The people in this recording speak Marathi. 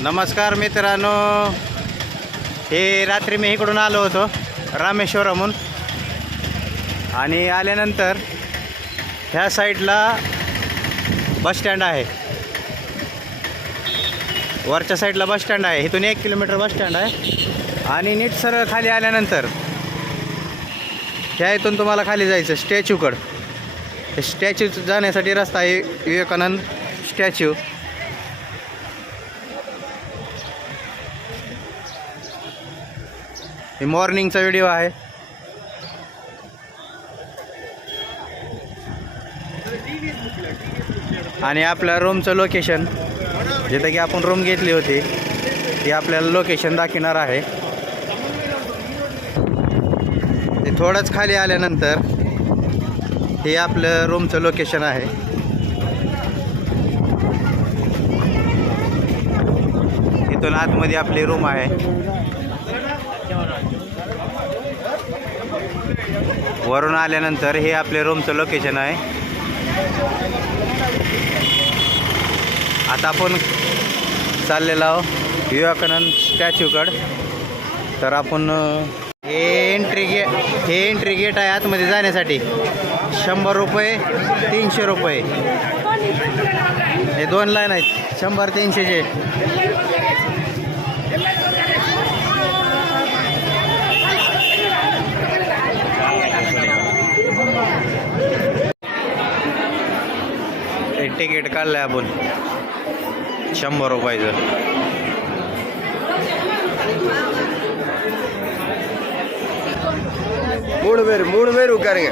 नमस्कार मित्रांनो. हे रात्री मी इकडून आलो होतो रामेश्वरमहून. आणि आल्यानंतर ह्या साईडला बसस्टँड आहे. वरच्या साईडला बसस्टँड आहे. इथून एक किलोमीटर बसस्टँड आहे. आणि नीट सरळ खाली आल्यानंतर ह्या इथून तुम्हाला खाली जायचं स्टॅच्यूकडं. स्टॅच्यू जाण्यासाठी रस्ता आहे विवेकानंद स्टॅच्यू. हे मॉर्निंगचा व्हिडिओ आहे. आणि आपल्या रूमचं लोकेशन जिथं की आपण रूम घेतली होती ती आपल्याला लोकेशन दाखवणार आहे. ते थोडंच खाली आल्यानंतर हे आपलं रूमचं लोकेशन आहे. इथून आतमध्ये आपली रूम आहे. वरून आल्यानंतर हे आपले रूमचं लोकेशन आहे. आता आपण चाललेलो आहोत विवेकानंद स्टॅच्यूकड तर आपण हे एंट्री गेट हे एंट्री गेट आहे आतमध्ये जाण्यासाठी. शंभर रुपये तीनशे रुपये. हे दोन लाईन आहेत. शंभर तीनशेचे. हे तिकीट काढलं आपण. शंभर रुपयाचं. मूड बेर मूड बेर उकारेंगे